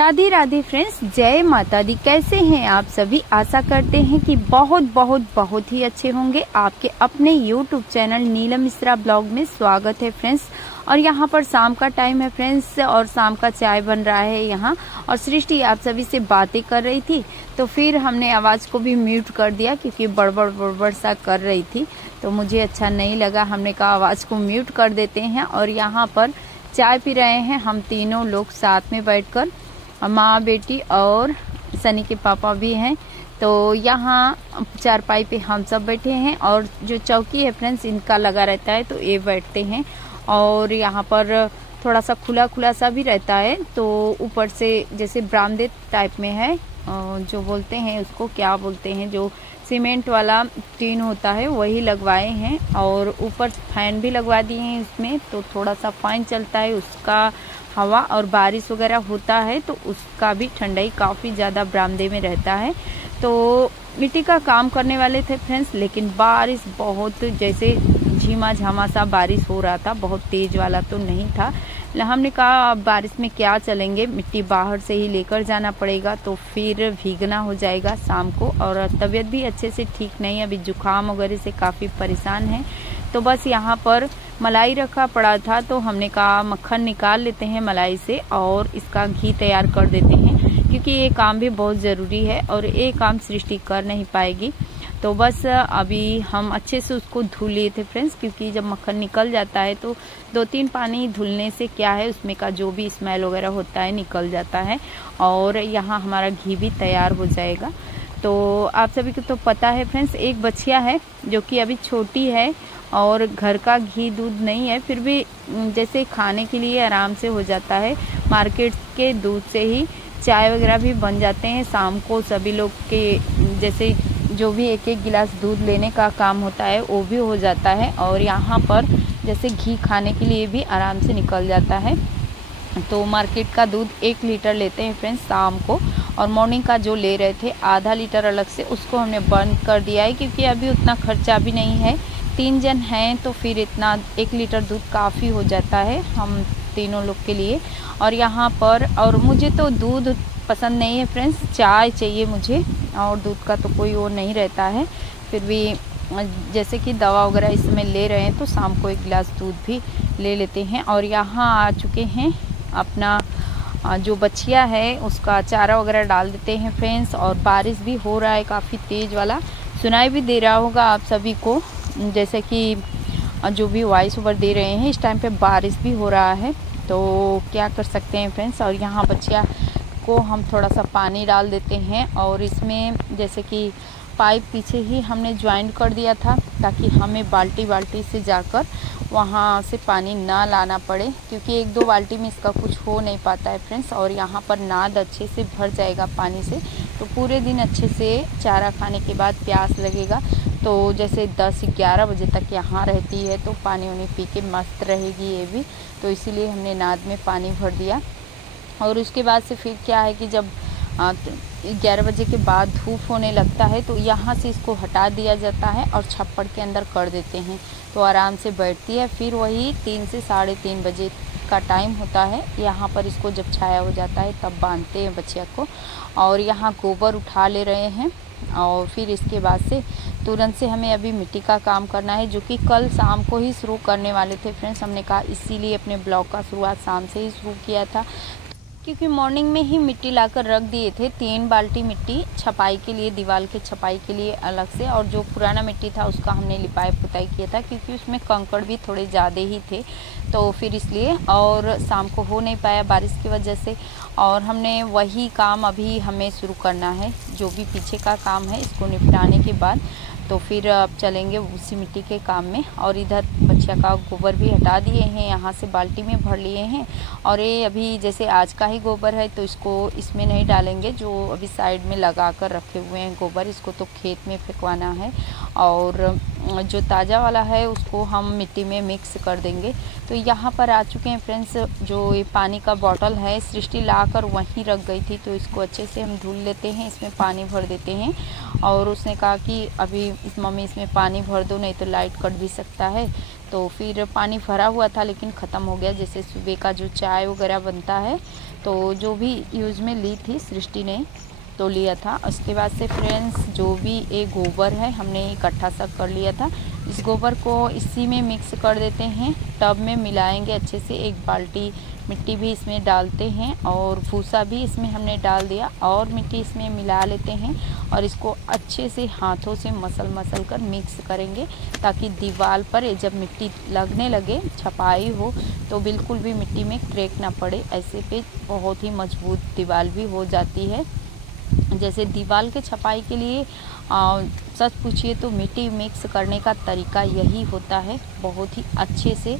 Radhe Radhe friends, जय माता दी। कैसे हैं आप सभी? आशा करते हैं कि बहुत ही अच्छे होंगे। आपके अपने YouTube channel Neelam Mishra blog में स्वागत है फ्रेंड्स। और यहाँ पर शाम का टाइम है फ्रेंड्स, और शाम का चाय बन रहा है यहाँ। और सृष्टि आप सभी से बातें कर रही थी, तो फिर हमने आवाज को भी म्यूट कर दिया क्योंकि बड़बड़ सा कर रही थी, तो मुझे अच्छा नहीं लगा। हमने कहा आवाज को म्यूट कर देते हैं। और यहाँ पर चाय पी रहे हैं हम तीनों लोग साथ में बैठकर, माँ बेटी और सनी के पापा भी हैं। तो यहाँ चारपाई पे हम सब बैठे हैं, और जो चौकी है फ्रेंड्स इनका लगा रहता है, तो ये बैठते हैं। और यहाँ पर थोड़ा सा खुला सा भी रहता है, तो ऊपर से जैसे बरामदे टाइप में है, जो बोलते हैं उसको क्या बोलते हैं, जो सीमेंट वाला टीन होता है वही लगवाए हैं। और ऊपर फैन भी लगवा दिए हैं इसमें, तो थोड़ा सा फैन चलता है उसका हवा, और बारिश वगैरह होता है तो उसका भी ठंडाई काफी ज्यादा बरामदे में रहता है। तो मिट्टी का काम करने वाले थे फ्रेंड्स, लेकिन बारिश बहुत जैसे झीमा झामा सा बारिश हो रहा था, बहुत तेज वाला तो नहीं था। हमने कहा अब बारिश में क्या चलेंगे, मिट्टी बाहर से ही लेकर जाना पड़ेगा, तो फिर भीगना हो जाएगा शाम को। और तबीयत भी अच्छे से ठीक नहीं है, अभी जुकाम वगैरह से काफी परेशान है। तो बस यहाँ पर मलाई रखा पड़ा था, तो हमने कहा मक्खन निकाल लेते हैं मलाई से और इसका घी तैयार कर देते हैं, क्योंकि ये काम भी बहुत जरूरी है और ये काम सृष्टि कर नहीं पाएगी। तो बस अभी हम अच्छे से उसको धुल लिए थे फ्रेंड्स, क्योंकि जब मक्खन निकल जाता है तो 2-3 पानी धुलने से क्या है, उसमें का जो भी स्मेल वगैरह होता है निकल जाता है, और यहाँ हमारा घी भी तैयार हो जाएगा। तो आप सभी को तो पता है फ्रेंड्स, एक बच्चिया है जो कि अभी छोटी है और घर का घी दूध नहीं है, फिर भी जैसे खाने के लिए आराम से हो जाता है। मार्केट के दूध से ही चाय वगैरह भी बन जाते हैं शाम को सभी लोग के, जैसे जो भी एक गिलास दूध लेने का काम होता है वो भी हो जाता है। और यहाँ पर जैसे घी खाने के लिए भी आराम से निकल जाता है। तो मार्केट का दूध 1 लीटर लेते हैं फ्रेंड्स शाम को, और मॉर्निंग का जो ले रहे थे आधा लीटर अलग से, उसको हमने बंद कर दिया है, क्योंकि अभी उतना खर्चा भी नहीं है। 3 जन हैं तो फिर इतना 1 लीटर दूध काफ़ी हो जाता है हम तीनों लोग के लिए। और यहाँ पर, और मुझे तो दूध पसंद नहीं है फ्रेंड्स, चाय चाहिए मुझे, और दूध का तो कोई वो नहीं रहता है। फिर भी जैसे कि दवा वगैरह इस समय ले रहे हैं, तो शाम को 1 गिलास दूध भी ले लेते हैं। और यहाँ आ चुके हैं अपना जो बछिया है उसका चारा वगैरह डाल देते हैं फ्रेंड्स। और बारिश भी हो रहा है काफ़ी तेज़ वाला, सुनाई भी दे रहा होगा आप सभी को, जैसे कि जो भी वॉइस ओवर दे रहे हैं इस टाइम पे बारिश भी हो रहा है, तो क्या कर सकते हैं फ्रेंड्स। और यहाँ बच्चिया को हम थोड़ा सा पानी डाल देते हैं, और इसमें जैसे कि पाइप पीछे ही हमने ज्वाइन कर दिया था, ताकि हमें बाल्टी से जाकर वहाँ से पानी ना लाना पड़े, क्योंकि 1-2 बाल्टी में इसका कुछ हो नहीं पाता है फ्रेंड्स। और यहाँ पर नाद अच्छे से भर जाएगा पानी से, तो पूरे दिन अच्छे से चारा खाने के बाद प्यास लगेगा, तो जैसे 10-11 बजे तक यहाँ रहती है, तो पानी उन्हें पी के मस्त रहेगी ये भी। तो इसीलिए हमने नाद में पानी भर दिया। और उसके बाद से फिर क्या है कि जब 11 बजे के बाद धूप होने लगता है, तो यहाँ से इसको हटा दिया जाता है और छप्पड़ के अंदर कर देते हैं, तो आराम से बैठती है। फिर वही 3 से 3:30 बजे का टाइम होता है, यहाँ पर इसको जब छाया हो जाता है तब बांधते हैं बच्चिया को। और यहाँ गोबर उठा ले रहे हैं, और फिर इसके बाद से तुरंत से हमें अभी मिट्टी का काम करना है, जो कि कल शाम को ही शुरू करने वाले थे फ्रेंड्स। हमने कहा इसीलिए अपने ब्लॉग का शुरुआत शाम से ही शुरू किया था, क्योंकि मॉर्निंग में ही मिट्टी लाकर रख दिए थे। 3 बाल्टी मिट्टी छपाई के लिए, दीवार के छपाई के लिए अलग से, और जो पुराना मिट्टी था उसका हमने लिपाई पुताई किया था, क्योंकि उसमें कंकड़ भी थोड़े ज़्यादा ही थे, तो फिर इसलिए। और शाम को हो नहीं पाया बारिश की वजह से, और हमने वही काम अभी हमें शुरू करना है, जो भी पीछे का काम है इसको निपटाने के बाद तो फिर अब चलेंगे उसी मिट्टी के काम में। और इधर बच्चिया का गोबर भी हटा दिए हैं, यहाँ से बाल्टी में भर लिए हैं। और ये अभी जैसे आज का ही गोबर है, तो इसको इसमें नहीं डालेंगे, जो अभी साइड में लगा कर रखे हुए हैं गोबर, इसको तो खेत में फेंकवाना है। और जो ताज़ा वाला है उसको हम मिट्टी में मिक्स कर देंगे। तो यहाँ पर आ चुके हैं फ्रेंड्स, जो ये पानी का बॉटल है सृष्टि ला कर वहीं रख गई थी, तो इसको अच्छे से हम धुल लेते हैं, इसमें पानी भर देते हैं। और उसने कहा कि अभी मम्मी इसमें पानी भर दो, नहीं तो लाइट कट भी सकता है। तो फिर पानी भरा हुआ था लेकिन ख़त्म हो गया, जैसे सुबह का जो चाय वगैरह बनता है तो जो भी यूज में ली थी सृष्टि ने तो लिया था। उसके बाद से फ्रेंड्स जो भी एक गोबर है हमने इकट्ठा सब कर लिया था। इस गोबर को इसी में मिक्स कर देते हैं, टब में मिलाएंगे अच्छे से। एक बाल्टी मिट्टी भी इसमें डालते हैं और भूसा भी इसमें हमने डाल दिया और मिट्टी इसमें मिला लेते हैं और इसको अच्छे से हाथों से मसल कर मिक्स करेंगे ताकि दीवार पर जब मिट्टी लगने लगे, छपाई हो, तो बिल्कुल भी मिट्टी में क्रैक ना पड़े। ऐसे पे बहुत ही मजबूत दीवार भी हो जाती है। जैसे दीवार के छपाई के लिए सच पूछिए तो मिट्टी मिक्स करने का तरीका यही होता है। बहुत ही अच्छे से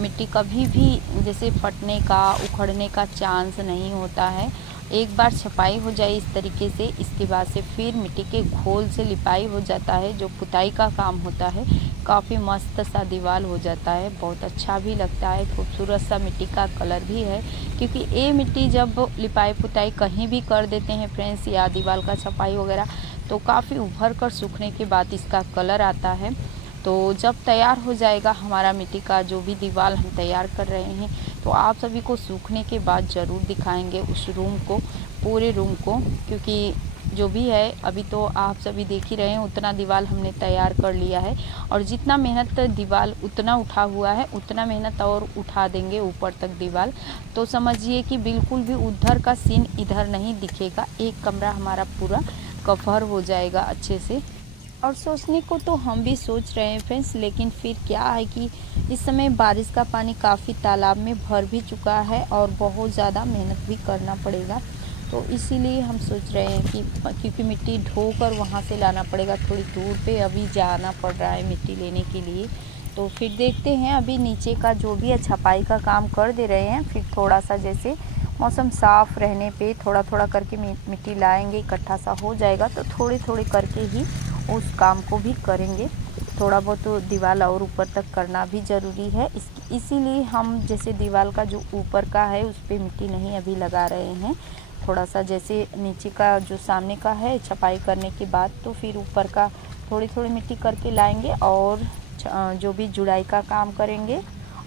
मिट्टी कभी भी जैसे फटने का, उखड़ने का चांस नहीं होता है। एक बार छपाई हो जाए इस तरीके से, इसके बाद से फिर मिट्टी के घोल से लिपाई हो जाता है, जो पुताई का काम होता है। काफ़ी मस्त सा दीवार हो जाता है, बहुत अच्छा भी लगता है, खूबसूरत सा मिट्टी का कलर भी है। क्योंकि ये मिट्टी जब लिपाई पुताई कहीं भी कर देते हैं फ्रेंड्स, या दीवार का छपाई वगैरह, तो काफ़ी उभर कर सूखने के बाद इसका कलर आता है। तो जब तैयार हो जाएगा हमारा मिट्टी का जो भी दीवार हम तैयार कर रहे हैं, तो आप सभी को सूखने के बाद ज़रूर दिखाएंगे उस रूम को, पूरे रूम को। क्योंकि जो भी है अभी तो आप सभी देख ही रहे हैं, उतना दीवार हमने तैयार कर लिया है और जितना मेहनत दीवार उतना उठा हुआ है, उतना मेहनत और उठा देंगे ऊपर तक दीवार। तो समझिए कि बिल्कुल भी उधर का सीन इधर नहीं दिखेगा, एक कमरा हमारा पूरा कवर हो जाएगा अच्छे से। और सोचने को तो हम भी सोच रहे हैं फ्रेंड्स, लेकिन फिर क्या है कि इस समय बारिश का पानी काफ़ी तालाब में भर भी चुका है और बहुत ज़्यादा मेहनत भी करना पड़ेगा। तो इसीलिए हम सोच रहे हैं कि क्योंकि मिट्टी ढोकर वहाँ से लाना पड़ेगा, थोड़ी दूर पे अभी जाना पड़ रहा है मिट्टी लेने के लिए। तो फिर देखते हैं, अभी नीचे का जो भी है छपाई का काम कर दे रहे हैं, फिर थोड़ा सा जैसे मौसम साफ़ रहने पे थोड़ा थोड़ा करके मिट्टी लाएंगे, इकट्ठा सा हो जाएगा तो थोड़ी थोड़ी करके ही उस काम को भी करेंगे। थोड़ा बहुत तो दीवार और ऊपर तक करना भी ज़रूरी है, इसीलिए हम जैसे दीवार का जो ऊपर का है उस पर मिट्टी नहीं अभी लगा रहे हैं। थोड़ा सा जैसे नीचे का जो सामने का है छपाई करने के बाद, तो फिर ऊपर का थोड़ी थोड़ी मिट्टी करके लाएंगे और जो भी जुड़ाई का काम करेंगे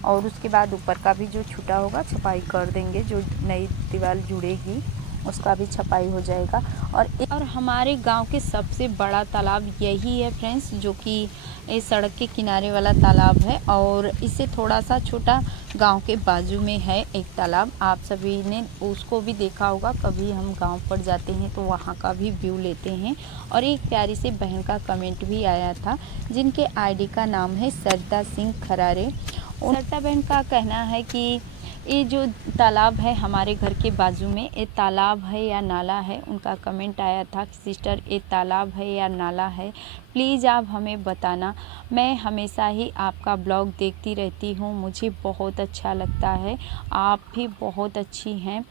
और उसके बाद ऊपर का भी जो छूटा होगा छपाई कर देंगे। जो नई दीवार जुड़ेगी उसका भी छपाई हो जाएगा। और हमारे गांव के सबसे बड़ा तालाब यही है फ्रेंड्स, जो कि इस सड़क के किनारे वाला तालाब है और इससे थोड़ा सा छोटा गांव के बाजू में है एक तालाब। आप सभी ने उसको भी देखा होगा, कभी हम गांव पर जाते हैं तो वहां का भी व्यू लेते हैं। और एक प्यारी सी बहन का कमेंट भी आया था, जिनके आईडी का नाम है सरिता सिंह खरारे। सरिता बहन का कहना है कि ये जो तालाब है हमारे घर के बाजू में, ये तालाब है या नाला है। उनका कमेंट आया था कि सिस्टर ये तालाब है या नाला है, प्लीज़ आप हमें बताना। मैं हमेशा ही आपका ब्लॉग देखती रहती हूँ, मुझे बहुत अच्छा लगता है, आप भी बहुत अच्छी हैं।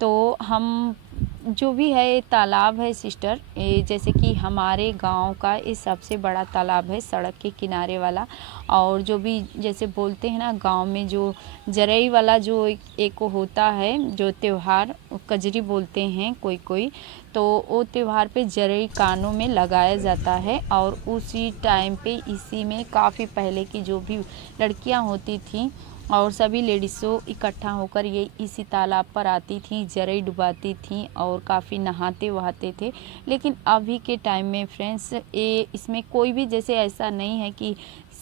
तो हम जो भी है ये तालाब है सिस्टर, ये जैसे कि हमारे गांव का ये सबसे बड़ा तालाब है सड़क के किनारे वाला। और जो भी जैसे बोलते हैं ना गांव में जो जरई वाला जो एक होता है जो त्यौहार, कजरी बोलते हैं कोई, तो वो त्यौहार पे जरई कानों में लगाया जाता है। और उसी टाइम पे इसी में काफ़ी पहले की जो भी लड़कियां होती थी और सभी लेडीज़ों इकट्ठा होकर ये इसी तालाब पर आती थी, जरई डुबाती थी और काफ़ी नहाते वहाते थे। लेकिन अभी के टाइम में फ्रेंड्स ये इसमें कोई भी जैसे ऐसा नहीं है कि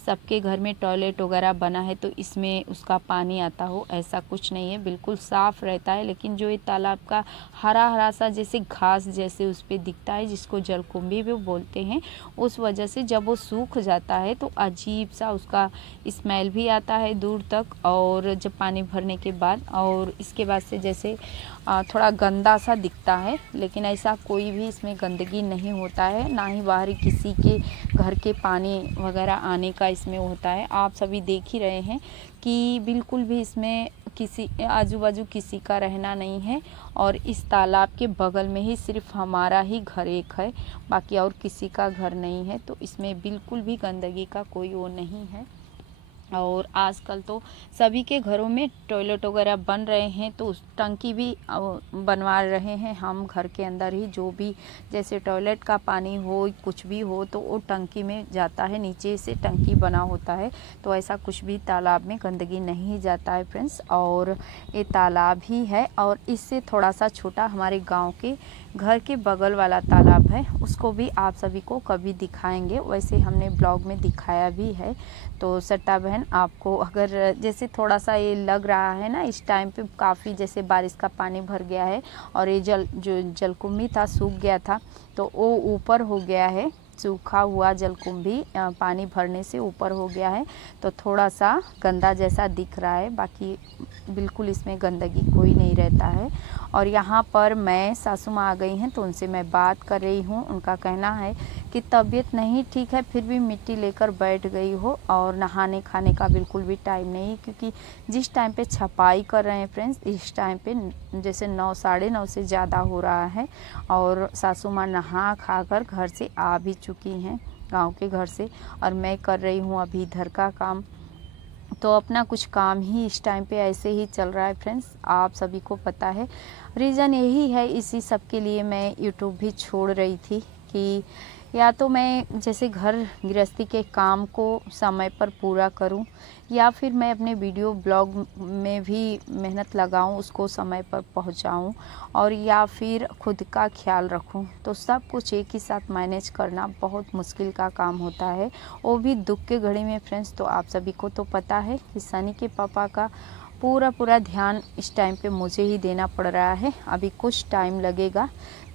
सबके घर में टॉयलेट वगैरह बना है तो इसमें उसका पानी आता हो, ऐसा कुछ नहीं है, बिल्कुल साफ़ रहता है। लेकिन जो ये तालाब का हरा हरा सा जैसे घास जैसे उस पर दिखता है, जिसको जलकुंभी भी बोलते हैं, उस वजह से जब वो सूख जाता है तो अजीब सा उसका स्मेल भी आता है दूर तक। और जब पानी भरने के बाद और इसके बाद से जैसे थोड़ा गंदा सा दिखता है, लेकिन ऐसा कोई भी इसमें गंदगी नहीं होता है, ना ही बाहरी किसी के घर के पानी वगैरह आने का इसमें होता है। आप सभी देख ही रहे हैं कि बिल्कुल भी इसमें किसी आजू बाजू किसी का रहना नहीं है और इस तालाब के बगल में ही सिर्फ हमारा ही घर एक है, बाकी और किसी का घर नहीं है। तो इसमें बिल्कुल भी गंदगी का कोई वो नहीं है। और आजकल तो सभी के घरों में टॉयलेट वगैरह बन रहे हैं, तो उस टंकी भी बनवा रहे हैं हम घर के अंदर ही। जो भी जैसे टॉयलेट का पानी हो कुछ भी हो तो वो टंकी में जाता है, नीचे से टंकी बना होता है, तो ऐसा कुछ भी तालाब में गंदगी नहीं जाता है फ्रेंड्स। और ये तालाब ही है, और इससे थोड़ा सा छोटा हमारे गाँव के घर के बगल वाला तालाब है, उसको भी आप सभी को कभी दिखाएंगे। वैसे हमने ब्लॉग में दिखाया भी है। तो सट्टा बहन, आपको अगर जैसे थोड़ा सा ये लग रहा है ना, इस टाइम पे काफ़ी जैसे बारिश का पानी भर गया है और ये जो जलकुंभी था सूख गया था, तो वो ऊपर हो गया है, सूखा हुआ जलकुंभी पानी भरने से ऊपर हो गया है, तो थोड़ा सा गंदा जैसा दिख रहा है। बाकी बिल्कुल इसमें गंदगी कोई नहीं रहता है। और यहाँ पर मैं सासू माँ आ गई हैं, तो उनसे मैं बात कर रही हूँ। उनका कहना है कि तबीयत नहीं ठीक है, फिर भी मिट्टी लेकर बैठ गई हो, और नहाने खाने का बिल्कुल भी टाइम नहीं, क्योंकि जिस टाइम पे छपाई कर रहे हैं फ्रेंड्स, इस टाइम पे जैसे 9 साढ़े 9 से ज़्यादा हो रहा है, और सासू माँ नहा खा कर घर से आ भी चुकी हैं गांव के घर से, और मैं कर रही हूँ अभी इधर का काम। तो अपना कुछ काम ही इस टाइम पे ऐसे ही चल रहा है फ्रेंड्स, आप सभी को पता है। रीज़न यही है, इसी सब के लिए मैं यूट्यूब भी छोड़ रही थी कि या तो मैं जैसे घर गृहस्थी के काम को समय पर पूरा करूं, या फिर मैं अपने वीडियो ब्लॉग में भी मेहनत लगाऊं, उसको समय पर पहुंचाऊं, और या फिर खुद का ख्याल रखूं। तो सब कुछ एक ही साथ मैनेज करना बहुत मुश्किल का काम होता है, वो भी दुख के घड़ी में फ्रेंड्स। तो आप सभी को तो पता है कि सनी के पापा का पूरा ध्यान इस टाइम पे मुझे ही देना पड़ रहा है। अभी कुछ टाइम लगेगा,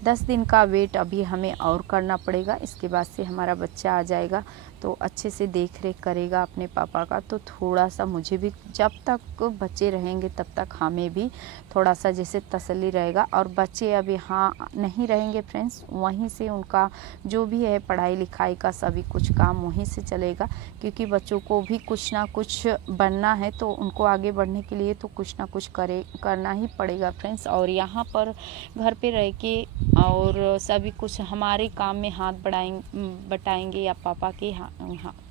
10 दिन का वेट अभी हमें और करना पड़ेगा। इसके बाद से हमारा बच्चा आ जाएगा, तो अच्छे से देख रेख करेगा अपने पापा का। तो थोड़ा सा मुझे भी, जब तक बच्चे रहेंगे तब तक हमें भी थोड़ा सा जैसे तसल्ली रहेगा। और बच्चे अभी हाँ नहीं रहेंगे फ्रेंड्स, वहीं से उनका जो भी है पढ़ाई लिखाई का सभी कुछ काम वहीं से चलेगा, क्योंकि बच्चों को भी कुछ ना कुछ बनना है, तो उनको आगे बढ़ने के लिए तो कुछ ना कुछ करना ही पड़ेगा फ्रेंड्स। और यहाँ पर घर पे रह के और सभी कुछ हमारे काम में हाथ बटाएंगे, या पापा के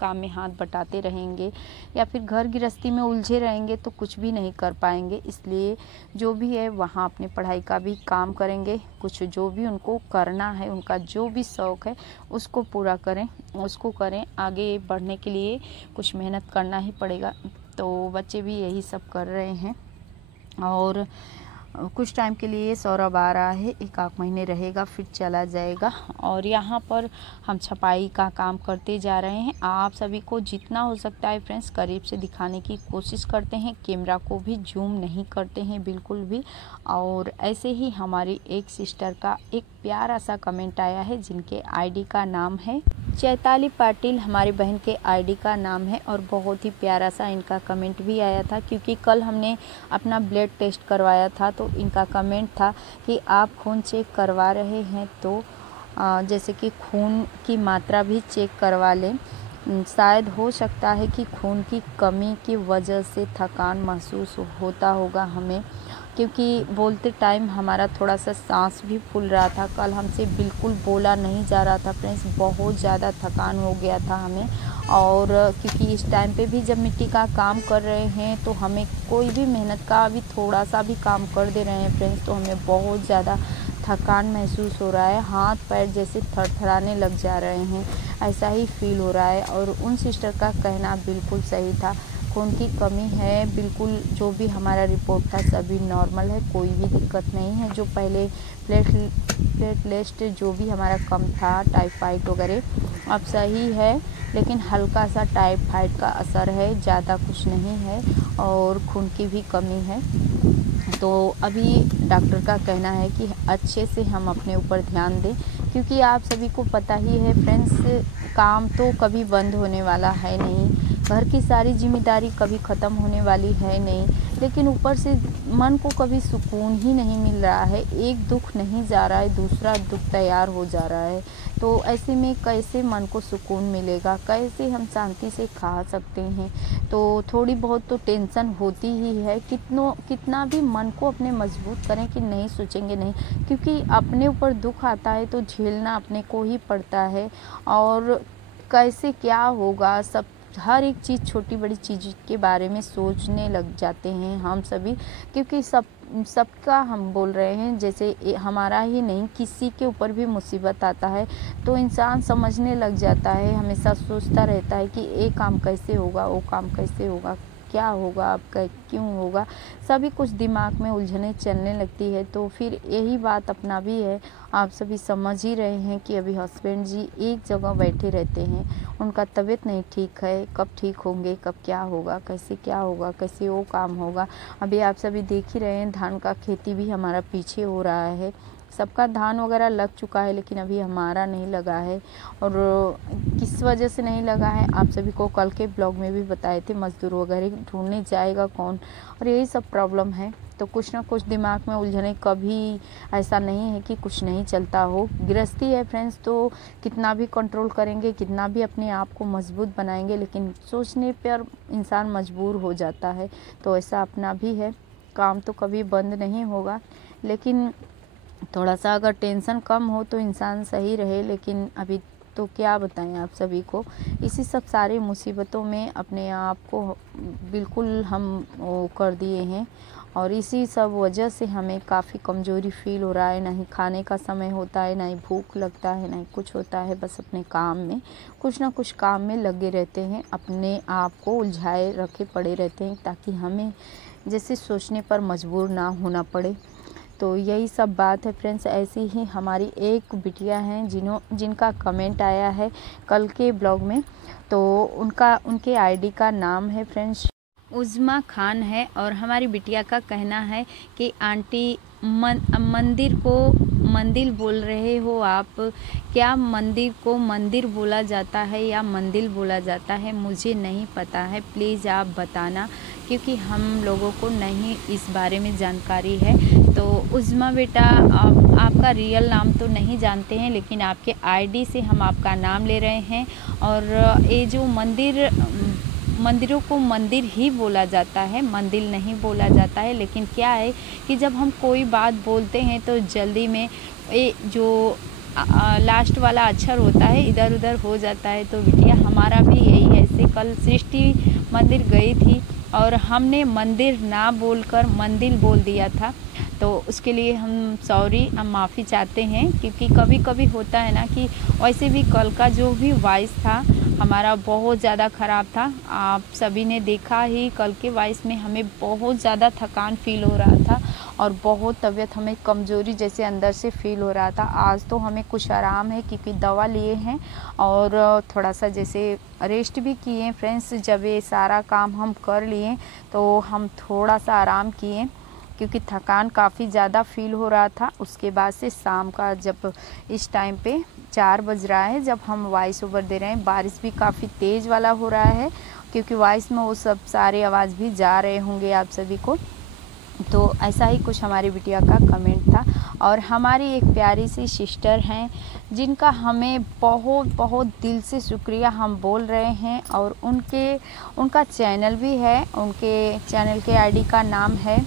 काम में हाथ बटाते रहेंगे, या फिर घर गृहस्थी में उलझे रहेंगे, तो कुछ भी नहीं कर पाएंगे। इसलिए जो भी है वहाँ अपने पढ़ाई का भी काम करेंगे, कुछ जो भी उनको करना है, उनका जो भी शौक़ है उसको पूरा करें, उसको करें। आगे बढ़ने के लिए कुछ मेहनत करना ही पड़ेगा। तो बच्चे भी यही सब कर रहे हैं। और कुछ टाइम के लिए सौरभ आ रहा है, 1 महीने रहेगा फिर चला जाएगा। और यहाँ पर हम छपाई का काम करते जा रहे हैं। आप सभी को जितना हो सकता है फ्रेंड्स करीब से दिखाने की कोशिश करते हैं, कैमरा को भी जूम नहीं करते हैं बिल्कुल भी। और ऐसे ही हमारी एक सिस्टर का एक प्यारा सा कमेंट आया है, जिनके आईडी का नाम है चैताली पाटिल, हमारी बहन के आईडी का नाम है। और बहुत ही प्यारा सा इनका कमेंट भी आया था, क्योंकि कल हमने अपना ब्लड टेस्ट करवाया था, तो इनका कमेंट था कि आप खून चेक करवा रहे हैं तो जैसे कि खून की मात्रा भी चेक करवा लें। शायद हो सकता है कि खून की कमी की वजह से थकान महसूस होता होगा हमें, क्योंकि बोलते टाइम हमारा थोड़ा सा सांस भी फूल रहा था। कल हमसे बिल्कुल बोला नहीं जा रहा था फ्रेंड्स, बहुत ज़्यादा थकान हो गया था हमें। और क्योंकि इस टाइम पे भी जब मिट्टी का काम कर रहे हैं, तो हमें कोई भी मेहनत का अभी थोड़ा सा भी काम कर दे रहे हैं फ्रेंड्स, तो हमें बहुत ज़्यादा थकान महसूस हो रहा है, हाथ पैर जैसे थरथराने लग जा रहे हैं, ऐसा ही फील हो रहा है। और उन सिस्टर का कहना बिल्कुल सही था, खून की कमी है बिल्कुल। जो भी हमारा रिपोर्ट था सभी नॉर्मल है, कोई भी दिक्कत नहीं है। जो पहले प्लेटलेट जो भी हमारा कम था, टाइफाइड वगैरह, अब सही है, लेकिन हल्का सा टाइफाइड का असर है, ज़्यादा कुछ नहीं है। और खून की भी कमी है। तो अभी डॉक्टर का कहना है कि अच्छे से हम अपने ऊपर ध्यान दें, क्योंकि आप सभी को पता ही है फ्रेंड्स, काम तो कभी बंद होने वाला है नहीं, घर की सारी जिम्मेदारी कभी ख़त्म होने वाली है नहीं, लेकिन ऊपर से मन को कभी सुकून ही नहीं मिल रहा है। एक दुख नहीं जा रहा है, दूसरा दुख तैयार हो जा रहा है। तो ऐसे में कैसे मन को सुकून मिलेगा, कैसे हम शांति से खा सकते हैं। तो थोड़ी बहुत तो टेंशन होती ही है, कितना भी मन को अपने मजबूत करें कि नहीं सोचेंगे नहीं, क्योंकि अपने ऊपर दुख आता है तो झेलना अपने को ही पड़ता है। और कैसे क्या होगा सब हर एक चीज़, छोटी बड़ी चीज़ के बारे में सोचने लग जाते हैं हम सभी, क्योंकि सबका हम बोल रहे हैं, जैसे हमारा ही नहीं किसी के ऊपर भी मुसीबत आता है तो इंसान समझने लग जाता है, हमेशा सोचता रहता है कि ये काम कैसे होगा, वो काम कैसे होगा, क्या होगा, अब क्यों होगा, सभी कुछ दिमाग में उलझने चलने लगती है। तो फिर यही बात अपना भी है, आप सभी समझ ही रहे हैं कि अभी हस्बैंड जी एक जगह बैठे रहते हैं, उनका तबीयत नहीं ठीक है, कब ठीक होंगे, कब क्या होगा, कैसे क्या होगा, कैसे वो काम होगा। अभी आप सभी देख ही रहे हैं, धान का खेती भी हमारा पीछे हो रहा है, सबका धान वगैरह लग चुका है लेकिन अभी हमारा नहीं लगा है। और किस वजह से नहीं लगा है आप सभी को कल के ब्लॉग में भी बताए थे, मज़दूर वगैरह ढूंढने जाएगा कौन, और यही सब प्रॉब्लम है। तो कुछ ना कुछ दिमाग में उलझने, कभी ऐसा नहीं है कि कुछ नहीं चलता हो। गृहस्थी है फ्रेंड्स, तो कितना भी कंट्रोल करेंगे, कितना भी अपने आप को मजबूत बनाएंगे, लेकिन सोचने पर इंसान मजबूर हो जाता है। तो ऐसा अपना भी है, काम तो कभी बंद नहीं होगा, लेकिन थोड़ा सा अगर टेंशन कम हो तो इंसान सही रहे। लेकिन अभी तो क्या बताएं आप सभी को, इसी सब सारी मुसीबतों में अपने आप को बिल्कुल हम वो कर दिए हैं, और इसी सब वजह से हमें काफ़ी कमज़ोरी फील हो रहा है। ना ही खाने का समय होता है, ना ही भूख लगता है, ना ही कुछ होता है, बस अपने काम में कुछ ना कुछ काम में लगे रहते हैं, अपने आप को उलझाए रखे पड़े रहते हैं ताकि हमें जैसे सोचने पर मजबूर ना होना पड़े। तो यही सब बात है फ्रेंड्स। ऐसी ही हमारी एक बिटिया हैं जिनका कमेंट आया है कल के ब्लॉग में, तो उनके आईडी का नाम है फ्रेंड्स उज़्मा खान है, और हमारी बिटिया का कहना है कि आंटी मंदिर को मंदिर बोल रहे हो आप, क्या मंदिर को मंदिर बोला जाता है या मंदिर बोला जाता है, मुझे नहीं पता है, प्लीज़ आप बताना, क्योंकि हम लोगों को नहीं इस बारे में जानकारी है। तो उज़्मा बेटा, आपका रियल नाम तो नहीं जानते हैं, लेकिन आपके आईडी से हम आपका नाम ले रहे हैं। और ये जो मंदिरों को मंदिर ही बोला जाता है, मंदिर नहीं बोला जाता है। लेकिन क्या है कि जब हम कोई बात बोलते हैं तो जल्दी में ये जो लास्ट वाला अक्षर होता है इधर उधर हो जाता है। तो बिटिया हमारा भी यही है, ऐसे कल सृष्टि मंदिर गई थी और हमने मंदिर ना बोलकर मंदिर बोल दिया था, तो उसके लिए हम सॉरी, हम माफ़ी चाहते हैं, क्योंकि कभी कभी होता है ना कि वैसे भी कल का जो भी वॉइस था हमारा बहुत ज़्यादा ख़राब था। आप सभी ने देखा ही, कल के वॉइस में हमें बहुत ज़्यादा थकान फील हो रहा था और बहुत तबीयत हमें कमज़ोरी जैसे अंदर से फील हो रहा था। आज तो हमें कुछ आराम है क्योंकि दवा लिए हैं और थोड़ा सा जैसे रेस्ट भी किए फ्रेंड्स। जब ये सारा काम हम कर लिए तो हम थोड़ा सा आराम किए, क्योंकि थकान काफ़ी ज़्यादा फील हो रहा था। उसके बाद से शाम का जब इस टाइम पे 4 बज रहा है जब हम वॉइस ओवर दे रहे हैं, बारिश भी काफ़ी तेज़ वाला हो रहा है, क्योंकि वॉइस में वो सब सारे आवाज़ भी जा रहे होंगे आप सभी को। तो ऐसा ही कुछ हमारी बिटिया का कमेंट था। और हमारी एक प्यारी सी सिस्टर हैं जिनका हमें बहुत बहुत दिल से शुक्रिया हम बोल रहे हैं, और उनका चैनल भी है, उनके चैनल के आईडी का नाम है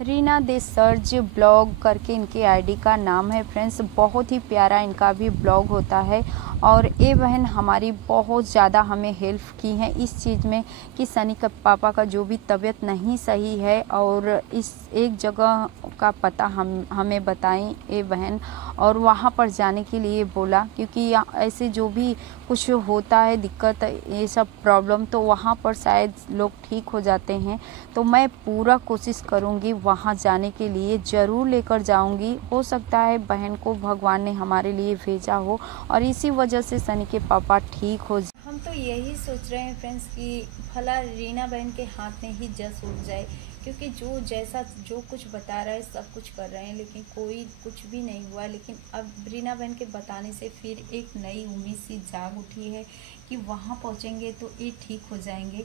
रीना दे सर्च ब्लॉग करके इनके आईडी का नाम है फ्रेंड्स। बहुत ही प्यारा इनका भी ब्लॉग होता है, और ये बहन हमारी बहुत ज़्यादा हमें हेल्प की है इस चीज़ में कि सनी का पापा का जो भी तबीयत नहीं सही है, और इस एक जगह का पता हमें बताई ये बहन, और वहाँ पर जाने के लिए बोला, क्योंकि ऐसे जो भी कुछ होता है दिक्कत, ये सब प्रॉब्लम, तो वहाँ पर शायद लोग ठीक हो जाते हैं। तो मैं पूरा कोशिश करूँगी वहाँ जाने के लिए, ज़रूर लेकर जाऊँगी। हो सकता है बहन को भगवान ने हमारे लिए भेजा हो और इसी वजह से सनी के पापा ठीक हो जाए। हम तो यही सोच रहे हैं फ्रेंड्स कि भला रीना बहन के हाथ में ही जस उठ जाए, क्योंकि जो कुछ बता रहा है सब कुछ कर रहे हैं, लेकिन कोई कुछ भी नहीं हुआ। लेकिन अब रीना बहन के बताने से फिर एक नई उम्मीद सी जाग उठी है कि वहाँ पहुँचेंगे तो ये ठीक हो जाएंगे।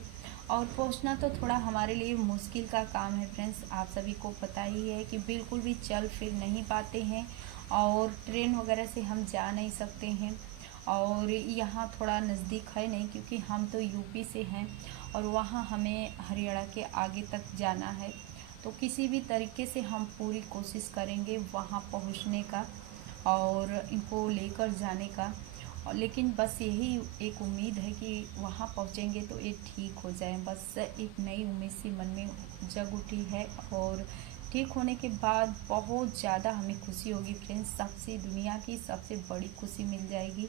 और पहुँचना तो थोड़ा हमारे लिए मुश्किल का काम है फ्रेंड्स, आप सभी को पता ही है कि बिल्कुल भी चल फिर नहीं पाते हैं, और ट्रेन वगैरह से हम जा नहीं सकते हैं, और यहाँ थोड़ा नज़दीक है नहीं, क्योंकि हम तो यूपी से हैं और वहाँ हमें हरियाणा के आगे तक जाना है। तो किसी भी तरीके से हम पूरी कोशिश करेंगे वहाँ पहुँचने का और इनको लेकर जाने का। और लेकिन बस यही एक उम्मीद है कि वहाँ पहुँचेंगे तो ये ठीक हो जाए। बस एक नई उम्मीद सी मन में जग उठी है और ठीक होने के बाद बहुत ज़्यादा हमें खुशी होगी फ्रेंड्स। सबसे दुनिया की सबसे बड़ी खुशी मिल जाएगी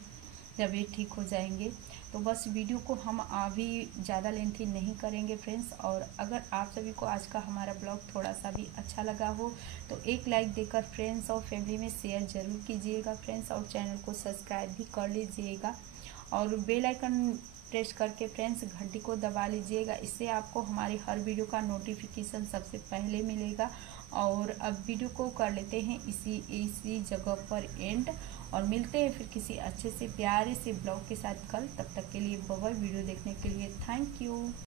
जब ये ठीक हो जाएंगे। तो बस वीडियो को हम अभी ज़्यादा लेंथी नहीं करेंगे फ्रेंड्स। और अगर आप सभी को आज का हमारा ब्लॉग थोड़ा सा भी अच्छा लगा हो तो एक लाइक देकर फ्रेंड्स और फैमिली में शेयर ज़रूर कीजिएगा फ्रेंड्स, और चैनल को सब्सक्राइब भी कर लीजिएगा और बेल आइकन प्रेस करके फ्रेंड्स घंटी को दबा लीजिएगा। इससे आपको हमारी हर वीडियो का नोटिफिकेशन सबसे पहले मिलेगा। और अब वीडियो को कर लेते हैं इसी जगह पर एंड, और मिलते हैं फिर किसी अच्छे से प्यारे से ब्लॉग के साथ कल। तब तक के लिए बाय बाय। वीडियो देखने के लिए थैंक यू।